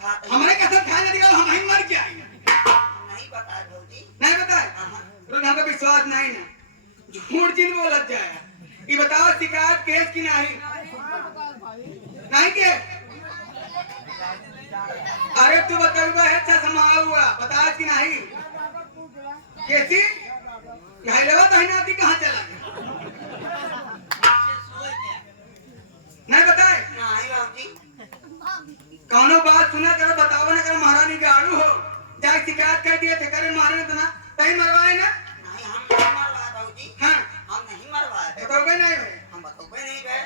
हमारे कसम खाए ना दिखाओ, हम ही मर क्या नहीं बताए भौजी। नहीं बताए तो हमको विश्वास नहीं ना, झूठ जिन बोलत जाए। ये बताओ शिकायत केस की नहीं नहीं के अरे तू बताऊंगा है अच्छा समा हुआ बता कि नहीं कैसी यही लगा तो नाती कहाँ चला गया नहीं बताए नहीं भौजी। कौनो बात सुना करो बताओ ना करो महारानी गाड़ू हो जाए शिकायत कर दिए थे करे महारानी तना तही मरवाए ना नहीं हम नहीं मरवाए भौजी। हाँ हम नहीं मरवाए। बताओगे नहीं भाई हम बताओगे नहीं गए।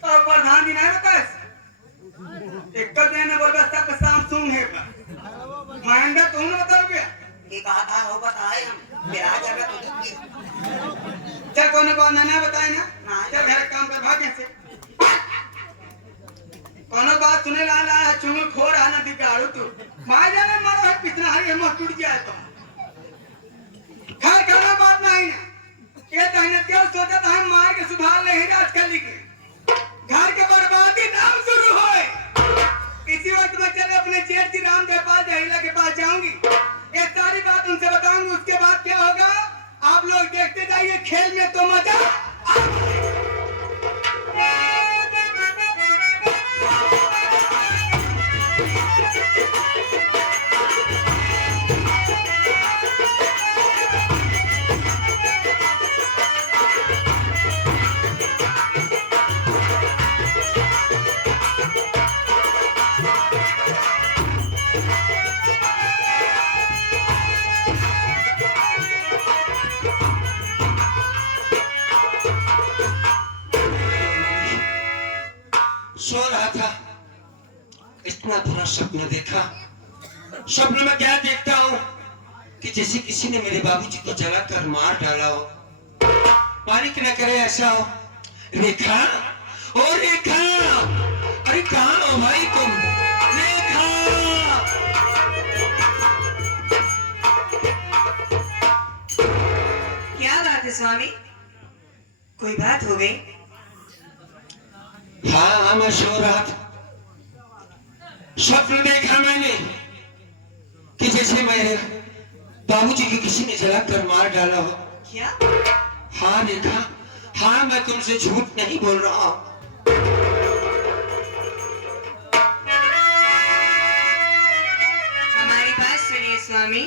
तो प्रधान जी नहीं बताए एक तो देने बोल बस तक शाम सुन है का महेंद्र तुम ना बताओगे ये कहा था वो बताए हम मेरा जगह तो दुखी। चल कोने बात ना बताए ना नहीं। चल घर काम कर भाग्य से कोनो बात सुने ला ला चुंगल खोर आना दिगाड़ू तू मार जाने मारो है पिछला हरी हम टूट गया तो खैर कोनो बात नहीं ना ये तहने क्यों सोचा था हम मार के सुधार ले ही राज कर ली घर के बर्बादी नाम शुरू होए इसी वक्त मैं चले अपने जेठ जी रामदेव पाल जहीला के पास जाऊंगी ये सारी बात उनसे बताऊंगी उसके बाद क्या होगा आप लोग देखते जाइए खेल में तो मजा सो रहा था इतना बुरा सपना देखा। स्वप्न में क्या देखता हूँ कि जैसे किसी ने मेरे बाबूजी को जलाकर मार डाला हो। मालिक न करे ऐसा हो। रेखा ओ रेखा अरे कहाँ हो भाई तुम रेखा क्या बात है स्वामी कोई बात हो गई हाँ मैं सो रहा था स्वप्न देखा मैंने कि जैसे मेरे बाबूजी को किसी ने जलाकर मार डाला हो। क्या हाँ रेखा हाँ मैं तुमसे झूठ नहीं बोल रहा हूँ। हमारी बात सुनिए स्वामी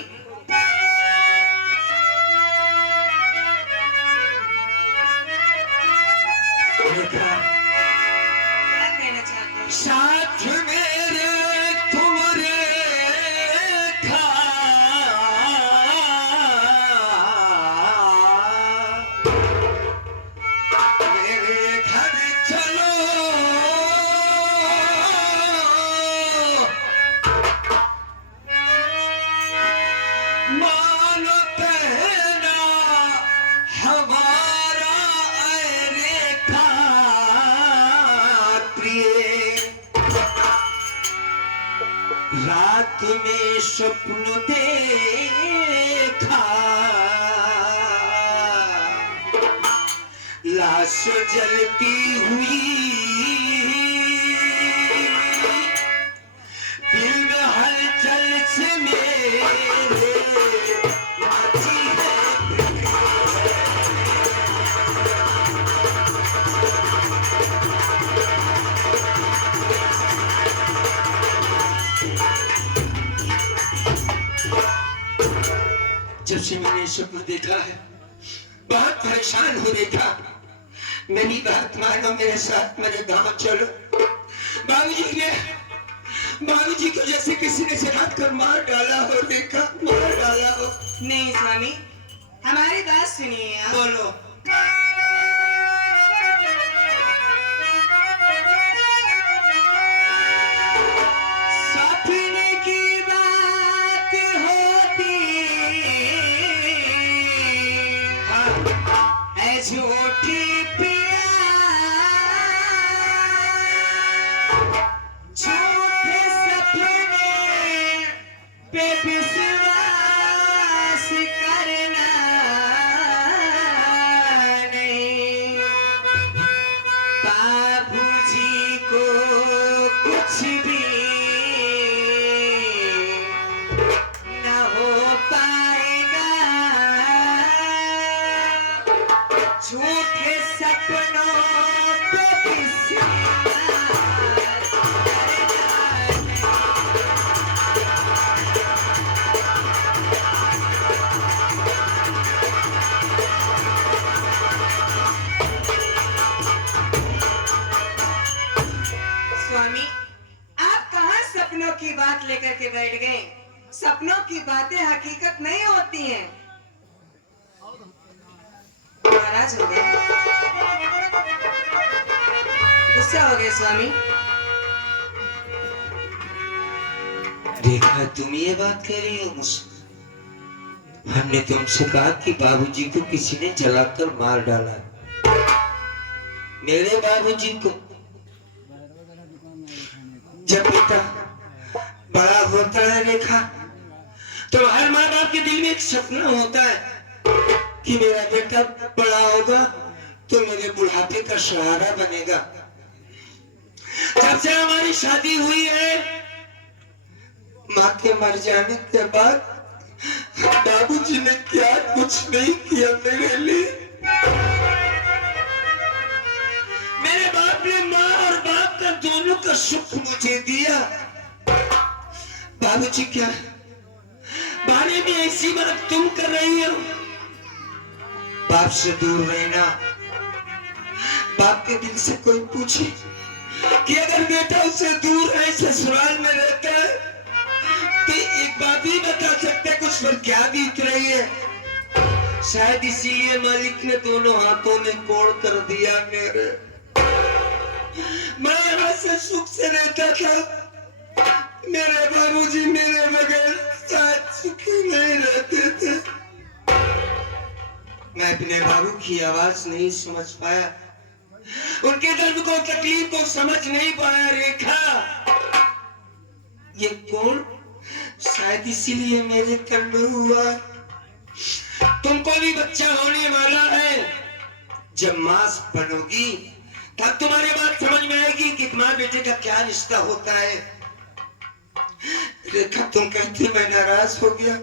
रेखा क्या कहना चाहते हो साथ मेरे तुम रेखा मेरे घर चलो मानो कहना हमारा ऐ रेखा प्रिय रात में स्वप्न देखा लाश जलती हुई दिल में हलचल से मेरे मची है जब से मैंने स्वप्न देखा है बहुत परेशान हो देखा। मेरी बात मानो मेरे साथ मेरे गांव चलो। बाबूजी को जैसे किसी ने जलाकर कर मार डाला हो देखा मार डाला हो। नहीं स्वामी हमारी बात सुनिए आप बोलो सपने की बात होती है झूठी पिया झूठे सपने पे विश्वास करना नहीं बाबूजी को कुछ भी सपनों की बात लेकर के बैठ गए। सपनों की बातें हकीकत नहीं होती हैं। नाराज हो गए, गुस्सा हो गए स्वामी। देखा तुम ये बात कह रही हो मुझसे? हमने तुमसे कहा कि बाबूजी को किसी ने जलाकर मार डाला है। मेरे बाबूजी को जब बेटा बड़ा होता है रेखा, तो हर माँ बाप के दिल में एक सपना होता है कि मेरा बेटा बड़ा होगा तो मेरे बुढ़ापे का सहारा बनेगा। जब से हमारी शादी हुई है, माँ के मर जाने के बाद बाबूजी ने क्या कुछ नहीं किया मेरे लिए। मेरे बाप ने माँ और बाप का दोनों का सुख मुझे दिया। बाबूजी क्या बारे में ऐसी बात तुम कर रही हो? बाप से दूर रहना। बाप के दिल से कोई पूछे कि अगर बेटा उससे दूर है, ससुराल में रहता है, तो एक बात ही बता सकते हैं कुछ पर क्या बीत रही है। शायद इसीलिए मालिक ने दोनों हाथों में कोड़ कर दिया मेरे। मैं यहाँ से सुख से रहता था, मेरे बाबूजी मेरे बगैर शायद सुखी नहीं रहते थे। मैं अपने बाबू की आवाज नहीं समझ पाया, उनके दर्द को, तकलीफ को समझ नहीं पाया। रेखा, ये कौन? शायद इसीलिए मेरे कंधे हुआ। तुमको भी बच्चा होने वाला है। जब मां बनोगी तब तुम्हारी बात समझ में आएगी कि मां बेटे का क्या रिश्ता होता है। रेखा, तुम कहती मैं नाराज हो गया।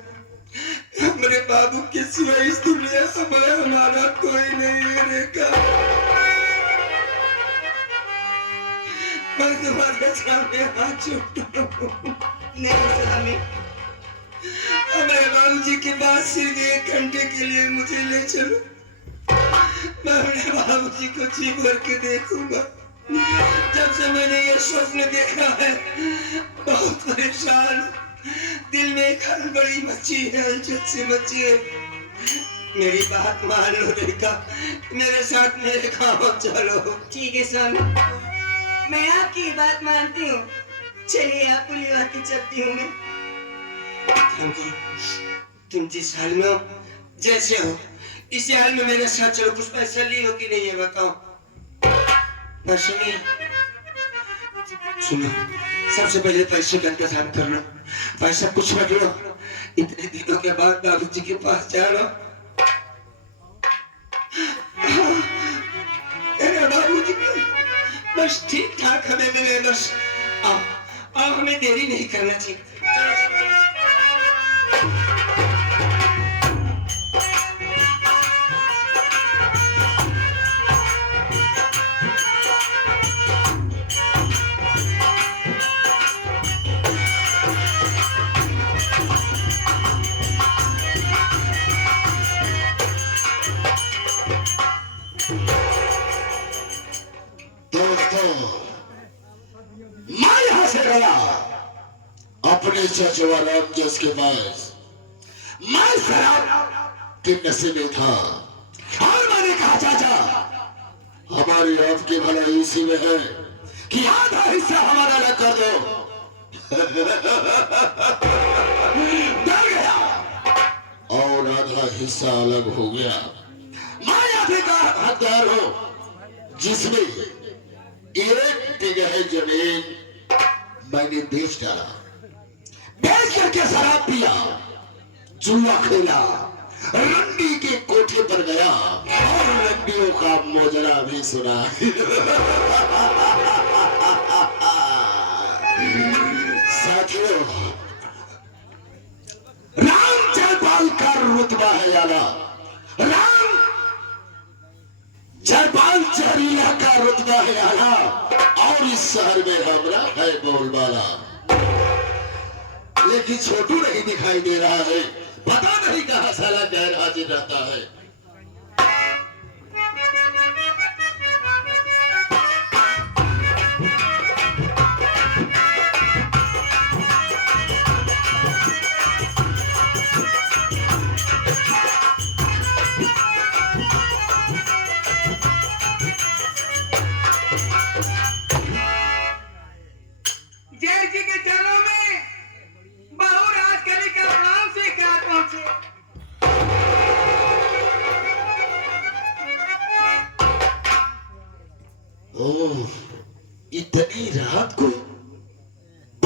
हमारे बाबू के सिवा इस दुनिया में हमारा कोई नहीं है। रेखा, मैं तुम्हारे सामने हाथ जोड़ता हूं। नहीं स्वामी, हमारे बाबूजी के पास सिर्फ 1 घंटे के लिए मुझे ले चलो। मैं अपने बाबूजी को जी भर के देखूंगा। जब से मैंने ये स्वप्न देखा है, बहुत परेशान, दिल में एक बड़ी मची है, हलचल सी मची है। मेरी बात मान लो रेखा, मेरे साथ मेरे खाओ चलो। ठीक है स्वामी, मैं आपकी बात मानती हूँ। चलिए आपको लिवा के चलती हूँ मैं। तुम जिस हाल में हो, जैसे हो, इसी हाल में मेरे साथ चलो। कुछ पैसा ली हो कि नहीं है बताओ? पैसे नहीं? सुनो, सबसे पहले पैसे का इंतजाम कर लो। पैसा कुछ रख लो। इतने दिनों के बाद बाबूजी के पास जा रहा हूं। बाबूजी बस ठीक ठाक हमें मिले, बस अब हमें देरी नहीं करना चाहिए। अपने चचवा रामजस के पास। मैं शराब के नशे में था और मैंने कहा चाचा, हमारी आपकी भलाई इसी में है कि आधा हिस्सा हमारा अलग कर दो। डर गया और आधा हिस्सा अलग हो गया। मैं आधे का हकदार हूं, जिसमें 1 बिगहा जमीन मैंने बेच डाला। बेच करके शराब पिया, जुआ खेला, रंडी के कोठे पर गया और रंडियों का मोजरा भी सुना। साथियों, राम जयपाल का रुतबा है आला। राम जयपाल जहरीला का रुतबा है आला और इस शहर में हमरा है बोलबाला। लेकिन छोटू नहीं दिखाई दे रहा है, पता नहीं कहां साला गैर हाजिर रहता है।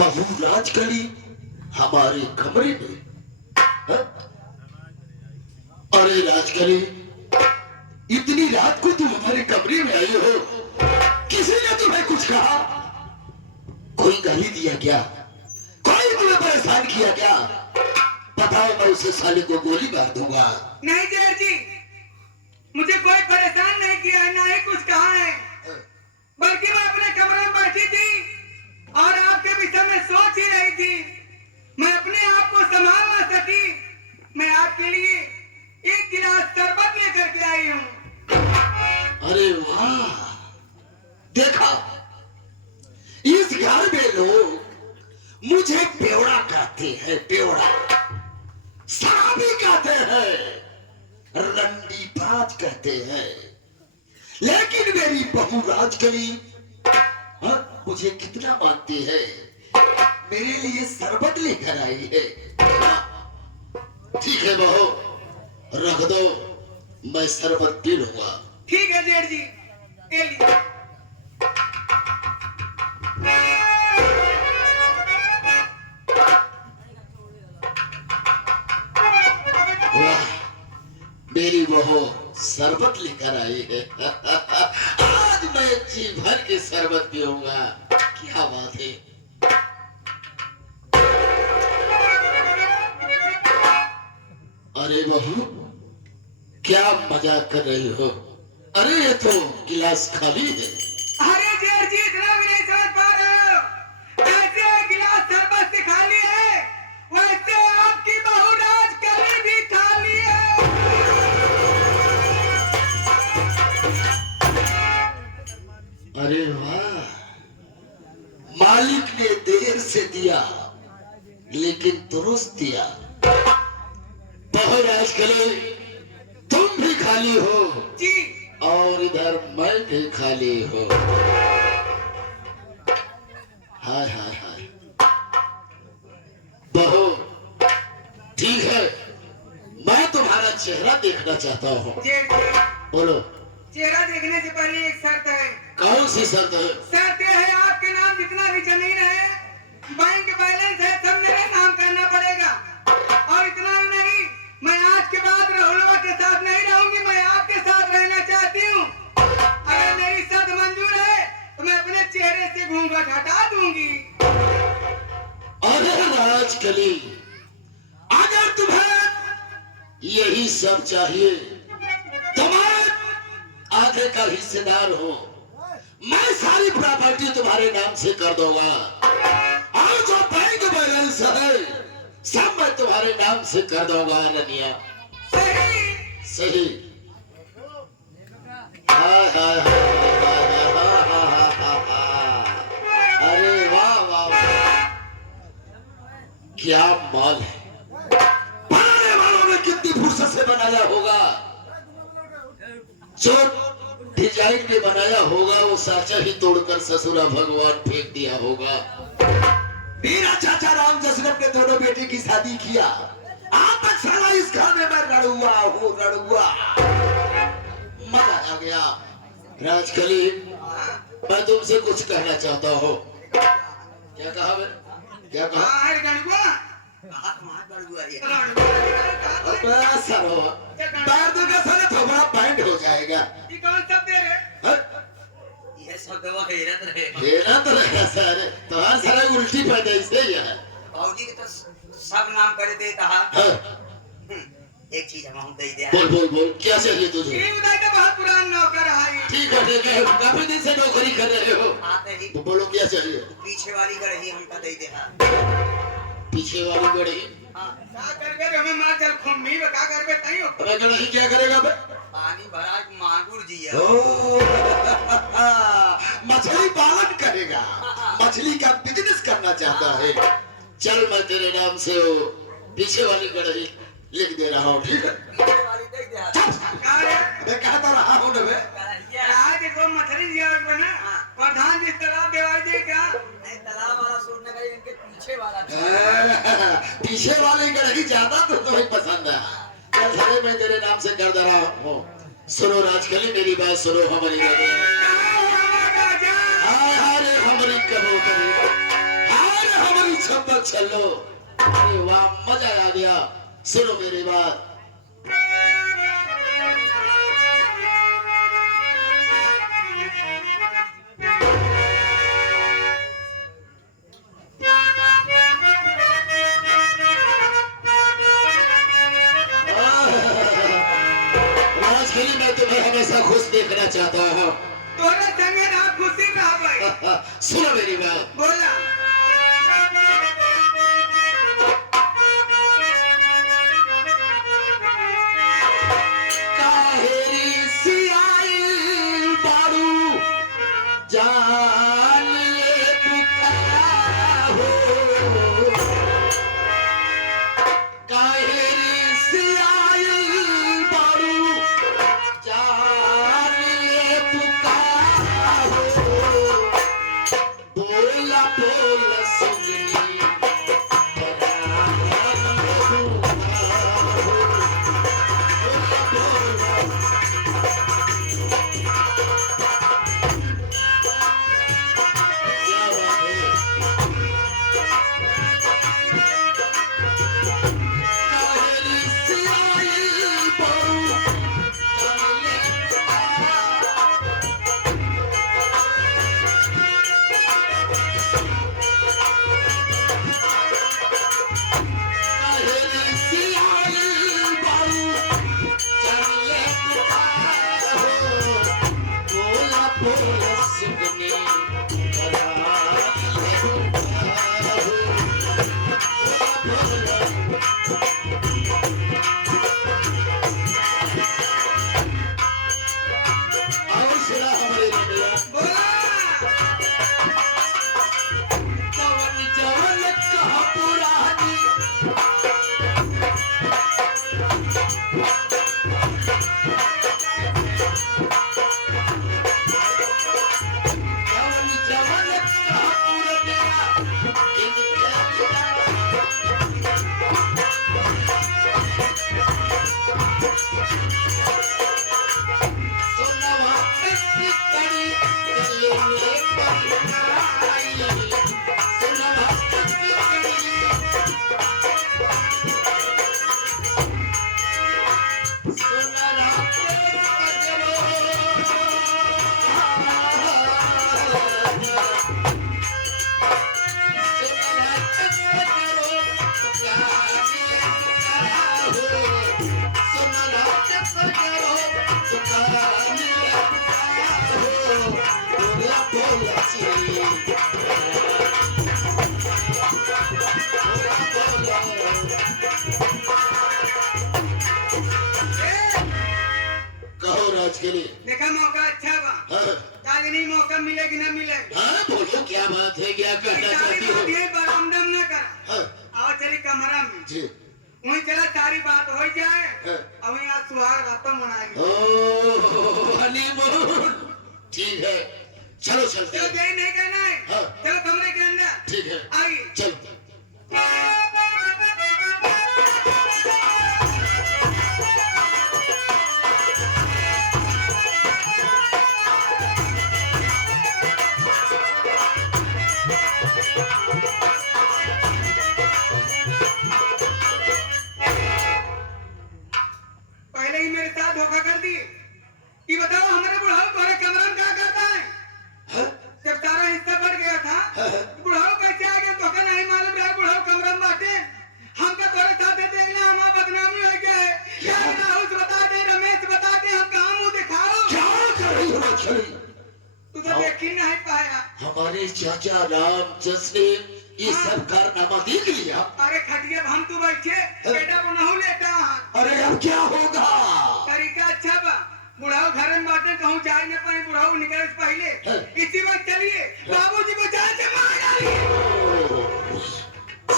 बहू राजकली हमारे कमरे में। हाँ? अरे राजकली, इतनी रात को तुम हमारे कमरे में आई हो, किसी ने तुम्हें कुछ कहा? कोई गाली दिया क्या? कोई तुम्हें परेशान किया क्या? बताओ, मैं उसे साले को गोली मार दूंगा। नहीं जेठ जी, मुझे कोई परेशान नहीं किया है, ना ही कुछ कहा है, बल्कि मैं अपने कमरे में बैठी थी और आपके विषय में सोच ही रही थी। मैं अपने आप को संभाल ना सकी, मैं आपके लिए एक गिलास शरबत लेकर के आई हूँ। अरे वाह, देखा, इस घर में लोग मुझे बेवड़ा कहते हैं, बेवड़ा, शराबी कहते हैं, रंडीबाज कहते हैं, लेकिन मेरी बहू राजकली मुझे कितना मानती है, मेरे लिए शरबत लेकर आई है। ठीक है बहू, रख दो, मैं शरबत पी लूंगा। ठीक है जेठ जी, ले लीजिए। वाह, मेरी बहू शरबत लेकर आई है। आज मैं जी भर के शरबत पीऊंगा। क्या बात है। अरे बहू, क्या मजाक कर रही हो? अरे ये तो गिलास खाली है। अरे जेठ जी, इतना भी नहीं समझ पा रहे हो। जैसे गिलास शरबत से खाली है, वैसे आपकी बहू राजकली भी खाली है। अरे वाह, मालिक ने देर से दिया लेकिन दुरुस्त दिया। बहू राजकली, तुम भी खाली हो जी, और इधर मैं भी खाली हूँ। हाय हाय हाय। बहू, ठीक है, मैं तुम्हारा चेहरा देखना चाहता हूँ। जेठ जी, बोलो, चेहरा देखने से पहले एक शर्त है। कौन सी शर्त है? शर्त यह है, आपके नाम जितना भी जमीन है, बैंक बैलेंस है, सब मेरे नाम करना पड़ेगा। और इतना ही नहीं, मैं आज के बाद राहुलवा के साथ नहीं रहूंगी, मैं आपके साथ रहना चाहती हूँ। अगर मेरी शर्त मंजूर है तो मैं अपने चेहरे से घूंघट हटा दूंगी। अरे राजकली, अगर तुम्हें यही सब चाहिए तो मैं आगे का हिस्सेदार हूँ। मैं सारी प्रॉपर्टी तुम्हारे नाम से कर दूंगा और जो बैंक बैलेंस है सब मैं तुम्हारे नाम से कर दूंगा। रनिया, सही। सही। हाय हाय हाय हाय हाय हाय हाय। अरे वाह वाह वाह, क्या माल है। बनाने वालों ने कितनी फुर्सत से बनाया होगा। जो डिजाइन में बनाया होगा वो साचा ही तोड़कर ससुरा भगवान फेंक दिया होगा। मेरा चाचा राम जसरफ ने दोनों बेटे की शादी किया, आज तक साला इस घर में मैं रड़ुआ हूँ, रड़ुआ। मजा आ गया। राजकली, मैं तुमसे कुछ कहना चाहता हूँ। क्या कहा मैं? क्या कहा? हाँ, है गड़ुआ। कहा तुम्हारा गड़ुआ ये? गड़ुआ। बड़ा सरो पैर दूंगा साले, थोड़ा पैंट हो जाएगा। ये कौन शब्द है रे? हाँ? ये शब्द वो हैरत रहे। हेरा तो रहेगा सारे, तुम्हारा सारा उल्टी पैदाइश है ये है। बाबूजी के तो सब नाम कर देता है। हाँ, एक चीज हम दे दिया। बोल बोल बोल, क्या चाहिए तुझे? ये उदय का बहुत पुराना नौकर है ये। ठीक है ठीक है, काफी दिन से नौकरी कर रहे हो, आते ही तो बोलो क्या चाहिए? पीछे वाली गढ़ी हमका दे दिया। पीछे वाली गड़ी? हाँ, क्या कर बे हमें मार चल खुम्बी बका कर बे तइयो। अबे गड़ी क्या करेगा बे? पानी भरा मांगुर जी है। ओ, मछली पालन करेगा, मछली का बिजनेस करना चाहता है। चल, मैं तेरे नाम से वो पीछे वाली गड़ी लिख दे रहा हूँ, ठीक है? पीछे वाली दे दिया। क्या रे? मैं कहता रहा हूँ ना बे। आज को मछली दिया बना प्रधान जिस तरह देवाई दे क्या? नहीं, तालाब वाला सूट न गई, इनके पीछे वाला। पीछे वाली गड़ी ज्यादा तो तुम्हें पसंद है। चल सारे, मैं तेरे नाम से कर दे रहा हूँ। सुनो राजकली, मेरी बात सुनो। हमारी हमारी कबूतरी, अरे छम्पक छल्लो। अरे वाह, मजा आ गया। सुनो मेरी बात। राजखेली, मैं तुम्हें हमेशा खुश देखना चाहता हूँ। तोरे संगे ना खुशी रह भाई। सुनो मेरी बात। बोला काहेरी सियाई बारू जान ले पुकारा हो। काहेरी सियाई बारू जान ले पुकारा हो। बोला बोला सुगनी कहो राजखेली। देखा मौका अच्छा बा। हाँ, काज नहीं मौका मिलेगी ना मिलेगी। हाँ, बोलो क्या बात है, क्या कहना चाहती हो? ये बरामदम न कर। हाँ, आओ चली कमरा में। जी। वहीं चला सारी बात हो जाए। हाँ। अब यहाँ सुहाग रात मनाएंगे। ओह, हनीमून। ठीक है, चलो चलते चलो हैं। यही नहीं कहना है। हाँ। चलो कमरे के अंदर। ठीक है, आइए। चलो। पहले ही मेरे साथ धोखा कर दिए। कि बताओ हमारे बुढ़ाऊ तुम्हारे कमरा में क्या करता है? हाँ, जब सारा हिस्सा बढ़ गया था, बुढ़ाऊ कैसे आ गया? धोखा नहीं मालूम रहा बुढ़ाऊ कमरा में बाटे। हमका तुम्हारे साथ देखना हमारा बदनामी हो गया है। क्या राहुल बता दे, रमेश बता दे, हम कहाँ मुंह दिखाओ? क्या कर रही हो राजखेली? तू तो देख ही नहीं पाया। हमारे चाचा राम जस ने ये सब कारनामा देख लिया। अरे खटिया हम तू बैठे बेटा को नहीं लेता हाँ। अरे अब क्या होगा? तरीका अच्छा बा। बुढ़ाऊ घर में बाटे कहूँ जाए न पाए, बुढ़ाऊ निकले से पहले इसी वक्त चलिए बाबूजी को जान से मार डालिए।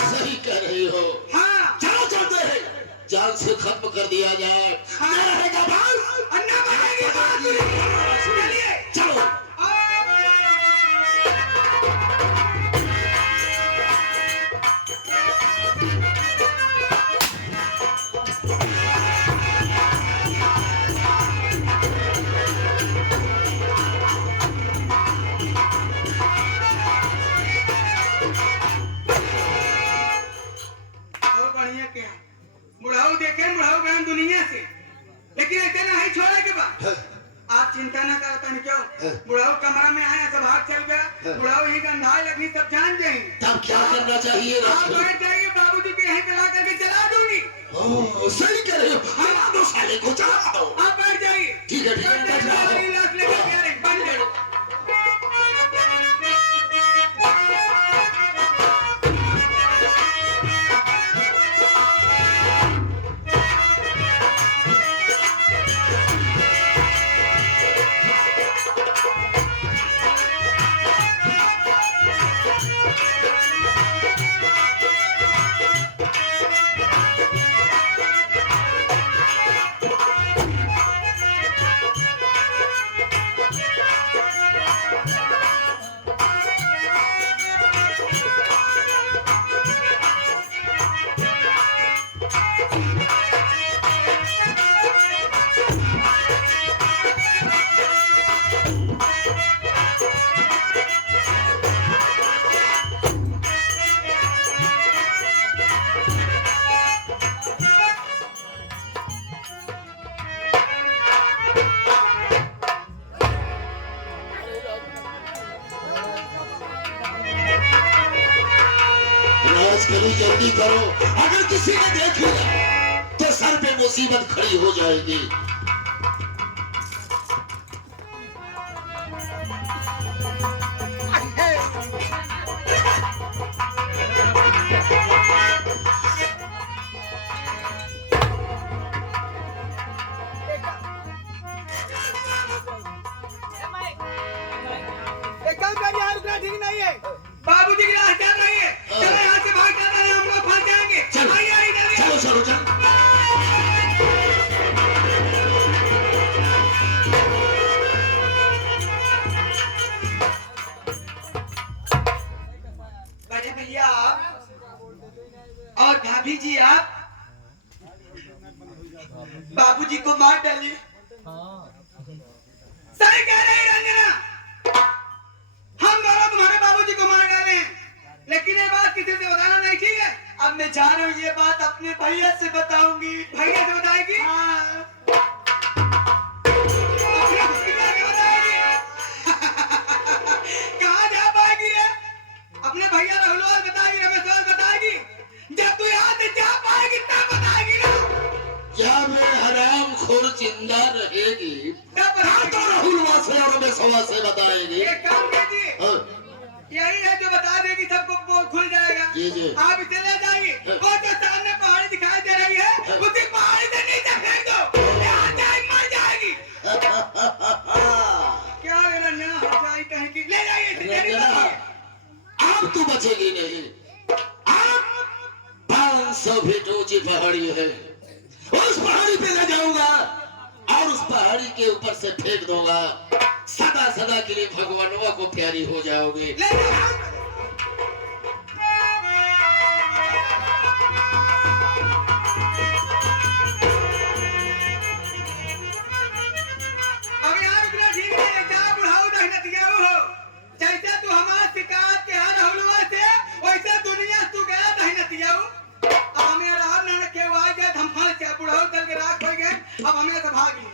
सही कह रही हो। हाँ चलो चलते हैं, जान से खत्म कर दिया जाए। हाँ। क्या रहेगा बात? अन्ना बनेगी बात। चलिए चलो। चिंता न करो तन क्यों बुढ़ाऊ कमरा में आया सब भाग चल गया बुढ़ाऊ ही गंधाए लगी सब जान जाएंगे तब क्या करना चाहिए आप राजकली? बैठ जाइए बाबूजी के यहीं पे ला करके चला दूंगी ओह, सही कह रहे हो, हरा दो साले को, चला दो। आप बैठ जाइए ठीक है, ठीक है, बैठ जाओ। हमारी लाश लेकर के आ रहे हैं, बंद करो। राजकली जल्दी करो, अगर किसी ने देख लिया तो सर पे मुसीबत खड़ी हो जाएगी। एक काम करिए यहाँ रुकना ठीक नहीं है बाबूजी की लाश चल रही है चलो यहाँ से भाग जाते हैं हम लोग फंस जाएंगे चलो। आइए आइए जल्दी चलो चलो चलो। बड़े भैया आप और भाभी जी आप बाबूजी को मार डालिए सही कह रहे हैं रंजना हम दोनों तुम्हारे बाबूजी को मार डाले हैं लेकिन ये बात किसी से बताना नहीं ठीक है अब मैं जा रहा हूँ ये बात अपने भैया से बताऊंगी भैया से बताएगी अपने भैया से बताएगी कहाँ जा पाएगी रे अपने भैया राहुल और बताएगी रमेश और बताएगी जब तू यहाँ से जा पाएगी तब बताएगी ना क्या मैं हराम खोर जिंदा रहेगी तब हाँ, तो बताएगी राहुल वहां से और मैं सवा से बताएगी। एक काम कीजिए हाँ, यही है जो बता देगी सबको पोल खुल जाएगा जी जी। आप इसे ले जाइए और जो सामने पहाड़ी दिखाई दे रही है उसी पहाड़ी से नीचे फेंक दो यहाँ जाएगी मर जाएगी क्या रे रंजना हो जाएगी कहीं की ले जाइए इसे तेरी रंजना, बात है। अब तू बचेगी नहीं। अब 500 फीट ऊंची पहाड़ी है, उस पहाड़ी पे ले जाऊंगा और उस पहाड़ी के ऊपर से फेंक दूंगा। सदा सदा के लिए भगवानवा को प्यारी हो जाओगे। ले जाओ अब यहाँ रुकना ठीक नहीं है जहाँ बुढ़ाऊ नहीं नतियाऊ हो जैसे तू हमारे शिकायत के हर हलवा से वैसे दुनिया तू गया नहीं नतियाऊ अब हमें राह न रखे हुआ गए हम फंस गए बुढ़ाऊ चल के राख हो गए अब हमें तो भाग लिए